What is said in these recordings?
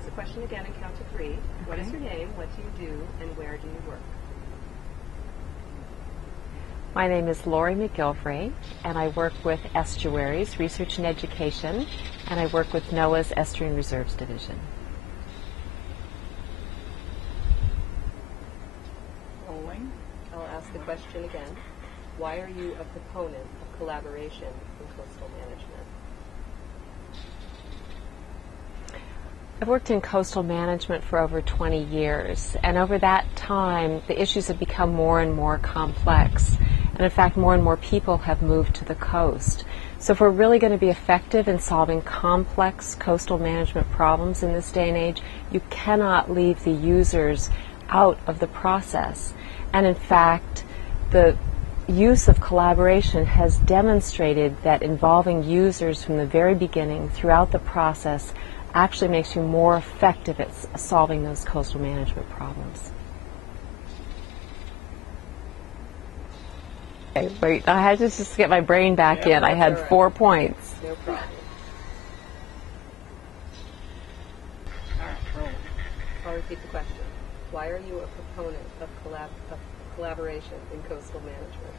ask the question again and count to 3. What is your name, what do you do, and where do you work? My name is Lori McGilvray, and I work with Estuaries, Research and Education, and I work with NOAA's Estuarine Reserves Division. Rolling. I'll ask the question again. Why are you a proponent of collaboration in coastal management? I've worked in coastal management for over 20 years, and over that time, the issues have become more and more complex. And in fact, more and more people have moved to the coast. So if we're really going to be effective in solving complex coastal management problems in this day and age, you cannot leave the users out of the process. And in fact, the use of collaboration has demonstrated that involving users from the very beginning throughout the process actually makes you more effective at solving those coastal management problems. Okay, wait, I had to just get my brain back in. I had 4 points. No problem. I'll repeat the question. Why are you a proponent of collaboration in coastal management?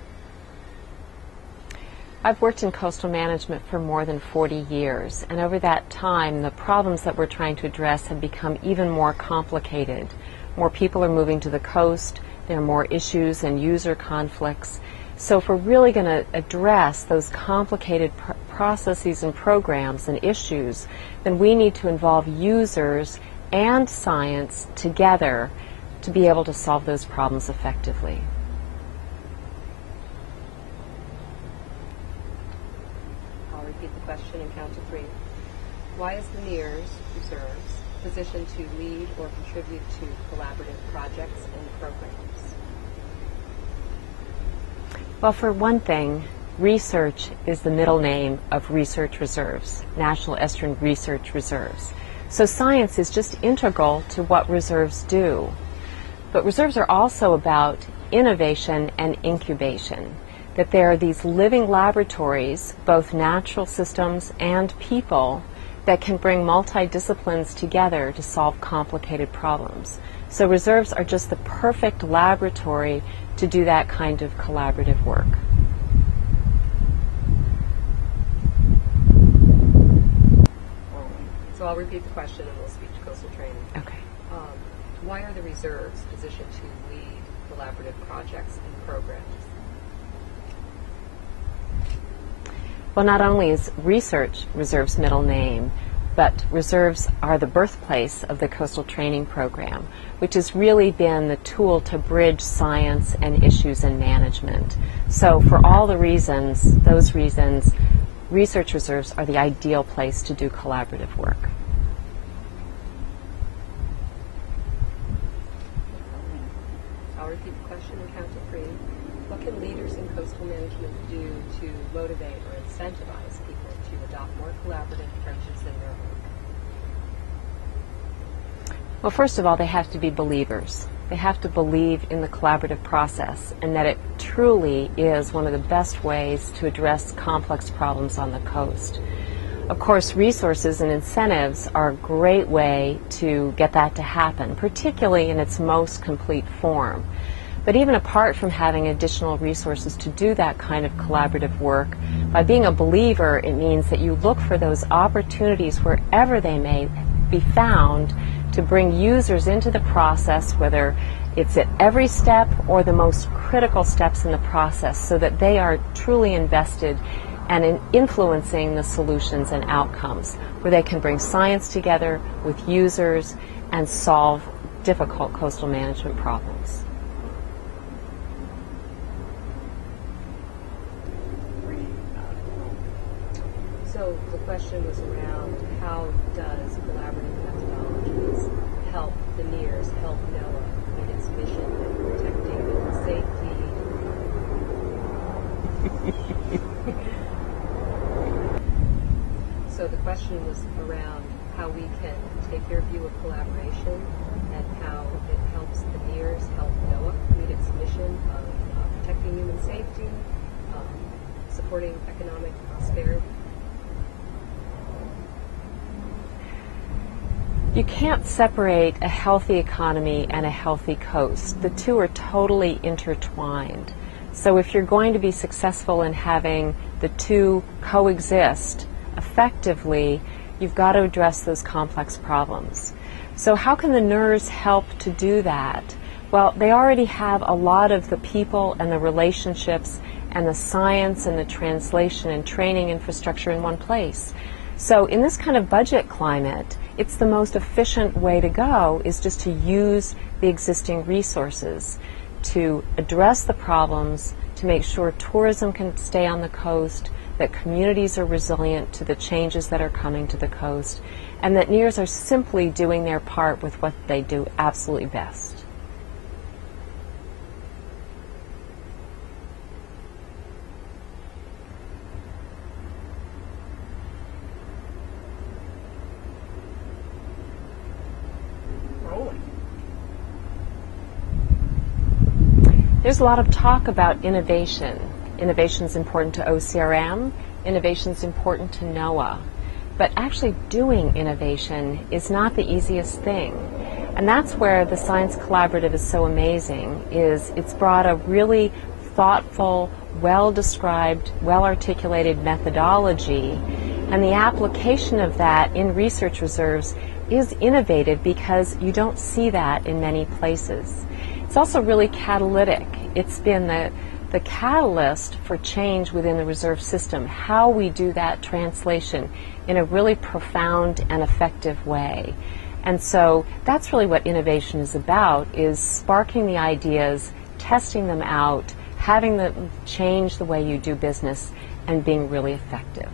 I've worked in coastal management for more than 40 years, and over that time, the problems that we're trying to address have become even more complicated. More people are moving to the coast, there are more issues and user conflicts. So if we're really going to address those complicated processes and programs and issues, then we need to involve users and science together to be able to solve those problems effectively. I'll repeat the question and count to 3. Why is the NEARS Reserves positioned to lead or contribute to collaborative projects and programs? Well, for one thing, research is the middle name of research reserves, National Estuarine Research Reserves. So science is just integral to what reserves do. But reserves are also about innovation and incubation, that there are these living laboratories, both natural systems and people, that can bring multidisciplines together to solve complicated problems. So reserves are just the perfect laboratory to do that kind of collaborative work. So I'll repeat the question and we'll speak to coastal training. Okay. Why are the reserves positioned to lead collaborative projects and programs? Well, not only is research reserves' middle name, but reserves are the birthplace of the coastal training program, which has really been the tool to bridge science and issues in management. So for all the reasons, those reasons, research reserves are the ideal place to do collaborative work. I'll repeat the question and count to 3. What can leaders in coastal management do to motivate or incentivize people to adopt more collaborative approaches in their work? Well, first of all, they have to be believers. They have to believe in the collaborative process and that it truly is one of the best ways to address complex problems on the coast. Of course, resources and incentives are a great way to get that to happen, particularly in its most complete form. But even apart from having additional resources to do that kind of collaborative work, by being a believer, it means that you look for those opportunities wherever they may be found to bring users into the process, whether it's at every step or the most critical steps in the process, so that they are truly invested and in influencing the solutions and outcomes, where they can bring science together with users and solve difficult coastal management problems. So the question was around how does collaborative methodologies help the NEARS, help NOAA meet its mission of protecting human safety? So the question was around how we can take your view of collaboration and how it helps the NEARS help NOAA meet its mission of protecting human safety, supporting economic prosperity. You can't separate a healthy economy and a healthy coast. The two are totally intertwined. So if you're going to be successful in having the two coexist effectively, you've got to address those complex problems. So how can the NERS help to do that? Well, they already have a lot of the people and the relationships and the science and the translation and training infrastructure in one place. So in this kind of budget climate, it's the most efficient way to go is just to use the existing resources to address the problems, to make sure tourism can stay on the coast, that communities are resilient to the changes that are coming to the coast, and that NERS are simply doing their part with what they do absolutely best. There's a lot of talk about innovation. Innovation is important to OCRM, innovation is important to NOAA. But actually doing innovation is not the easiest thing. And that's where the Science Collaborative is so amazing, is it's brought a really thoughtful, well-described, well-articulated methodology, and the application of that in research reserves is innovative because you don't see that in many places. It's also really catalytic. It's been the catalyst for change within the reserve system, how we do that translation in a really profound and effective way. And so that's really what innovation is about, is sparking the ideas, testing them out, having them change the way you do business, and being really effective.